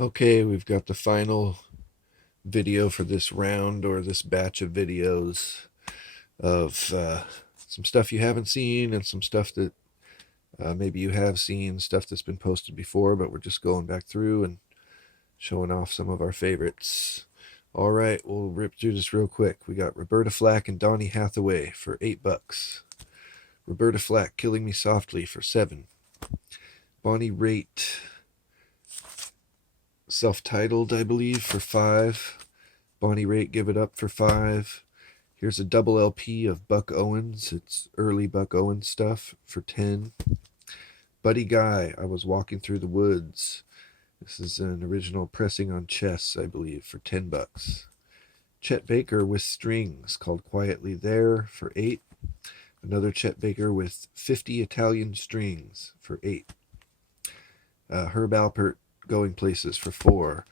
Okay, we've got the final video for this round or this batch of videos of some stuff you haven't seen and some stuff that maybe you have seen, stuff that's been posted before, but we're just going back through and showing off some of our favorites. All right, we'll rip through this real quick. We got Roberta Flack and Donny Hathaway for $8. Roberta Flack, Killing Me Softly for 7. Bonnie Raitt, self-titled, I believe, for 5. Bonnie Raitt, Give It Up for 5. Here's a double LP of Buck Owens. It's early Buck Owens stuff for 10. Buddy Guy, I Was Walking Through the Woods. This is an original pressing on chess, I believe, for $10. Chet Baker with Strings, called Quietly There for 8. Another Chet Baker with 50 Italian Strings for 8. Herb Alpert, Going Places for 4.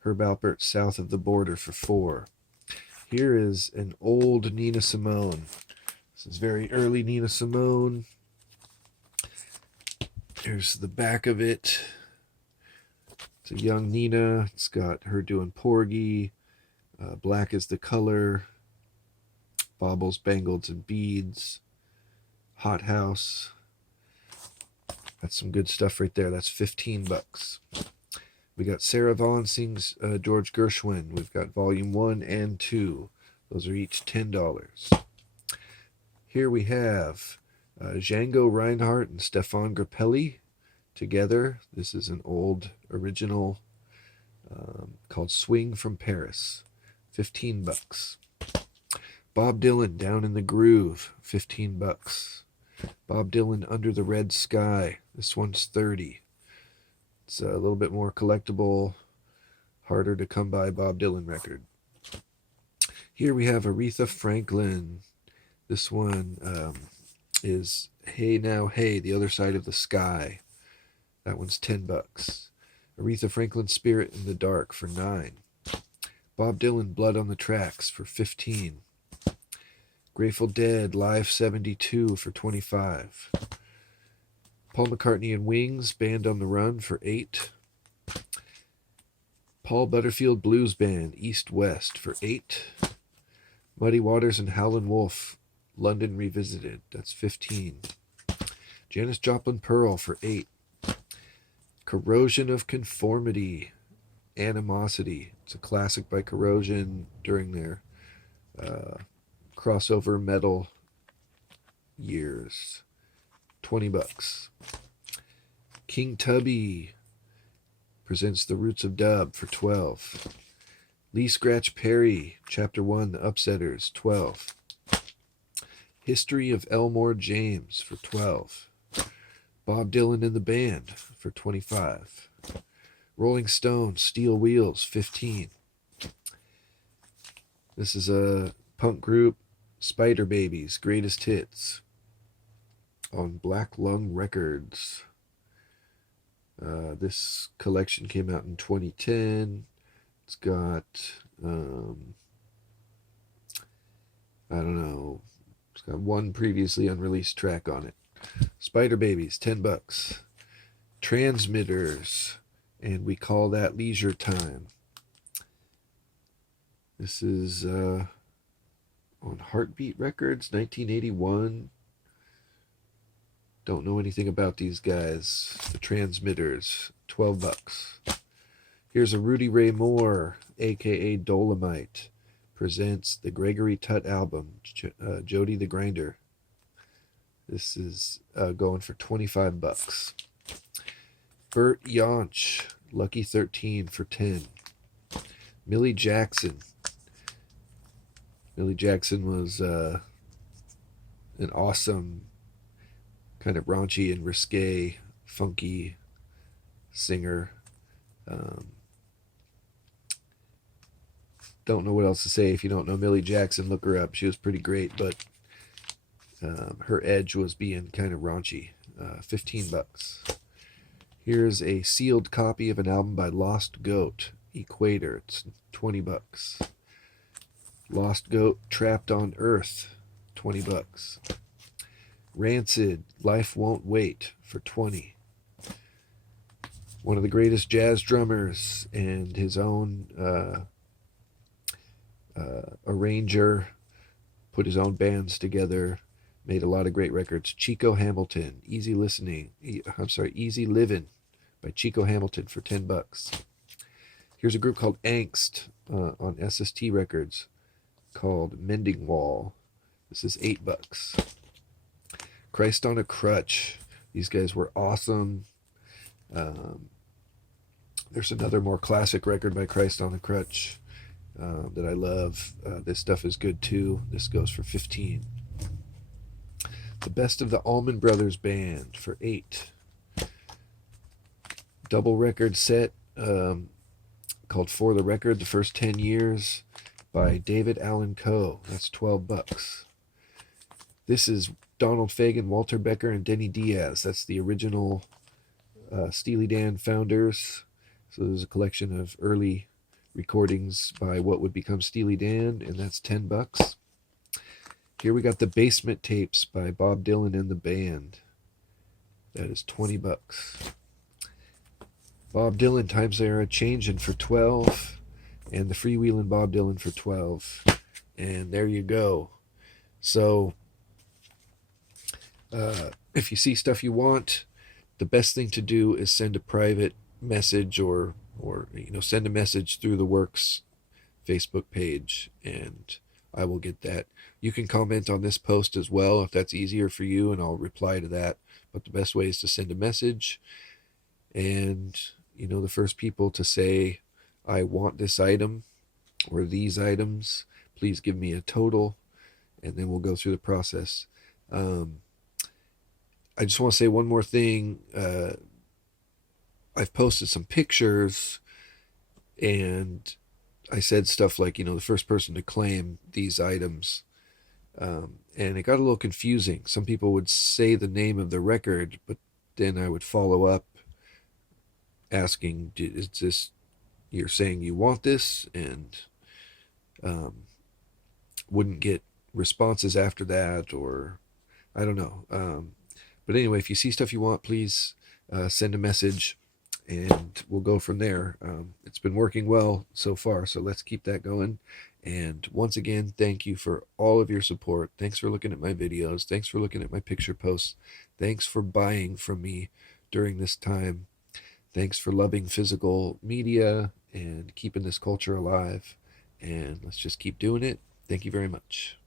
Herb Alpert, South of the Border for 4. Here is an old Nina Simone. This is very early Nina Simone. Here's the back of it. It's a young Nina. It's got her doing Porgy. Black is the color. Baubles, Bangles, and Beads. Hot House. That's some good stuff right there. That's $15. We got Sarah Vaughan sings George Gershwin. We've got volume 1 and 2. Those are each $10. Here we have Django Reinhardt and Stefan Grappelli together. This is an old original called Swing from Paris. $15. Bob Dylan, Down in the Groove. $15. Bob Dylan, Under the Red Sky. This one's $30. It's a little bit more collectible, harder to come by Bob Dylan record. Here we have Aretha Franklin. This one is Hey Now Hey, The Other Side of the Sky. That one's $10. Aretha Franklin, Spirit in the Dark for 9. Bob Dylan, Blood on the Tracks for 15. Grateful Dead, Live 72 for 25. Paul McCartney and Wings, Band on the Run for 8. Paul Butterfield Blues Band, East West for 8. Muddy Waters and Howlin' Wolf, London Revisited, that's 15. Janis Joplin Pearl for 8. Corrosion of Conformity, Animosity. It's a classic by Corrosion during their crossover metal years. $20. King Tubby presents The Roots of Dub for 12. Lee Scratch Perry, Chapter 1, The Upsetters, 12. History of Elmore James for 12. Bob Dylan and the Band for 25. Rolling Stones, Steel Wheels, 15. This is a punk group, Spider Babies, Greatest Hits, on Black Lung Records. This collection came out in 2010. It's got, I don't know, it's got one previously unreleased track on it. Spider Babies, $10. Transmitters, and We Call That Leisure Time. This is on Heartbeat Records, 1981. Don't know anything about these guys. The Transmitters, $12. Here's a Rudy Ray Moore, a.k.a. Dolomite, presents the Gregory Tutt album, Jody the Grinder. This is going for $25. Bert Jansch, Lucky 13 for 10. Millie Jackson. Millie Jackson was an awesome, kind of raunchy and risque, funky singer. Don't know what else to say. If you don't know Millie Jackson, look her up. She was pretty great, but her edge was being kind of raunchy. $15. Here's a sealed copy of an album by Lost Goat, Equator. It's $20. Lost Goat, Trapped on Earth, $20. Rancid, Life Won't Wait for 20. one of the greatest jazz drummers and his own arranger, put his own bands together, made a lot of great records. Chico Hamilton, Easy Listening, Easy Living by Chico Hamilton for $10. Here's a group called Angst on SST Records called Mending Wall. This is $8. Christ on a Crutch. These guys were awesome. There's another more classic record by Christ on a Crutch that I love. This stuff is good too. This goes for 15. The Best of the Allman Brothers Band for 8. Double record set called For the Record, the First 10 Years by David Allan Coe. That's $12. This is Donald Fagen, Walter Becker, and Denny Diaz. That's the original Steely Dan founders. So there's a collection of early recordings by what would become Steely Dan, and that's $10. Here we got the Basement Tapes by Bob Dylan and the Band. That is $20. Bob Dylan, Times They Are Changin' for 12, and the Freewheelin' Bob Dylan for 12. And there you go. So if you see stuff you want, the best thing to do is send a private message or send a message through the Works Facebook page, and I will get that. You can comment on this post as well if that's easier for you, and I'll reply to that. But the best way is to send a message, and the first people to say, I want this item or these items, please give me a total, and then we'll go through the process. I just want to say one more thing. I've posted some pictures, and I said stuff like, the first person to claim these items. And it got a little confusing. Some people would say the name of the record, but then I would follow up asking, is this, you're saying you want this? And wouldn't get responses after that, or I don't know. But anyway, if you see stuff you want, please send a message, and we'll go from there. It's been working well so far, so let's keep that going. And once again, thank you for all of your support. Thanks for looking at my videos. Thanks for looking at my picture posts. Thanks for buying from me during this time. Thanks for loving physical media and keeping this culture alive. And let's just keep doing it. Thank you very much.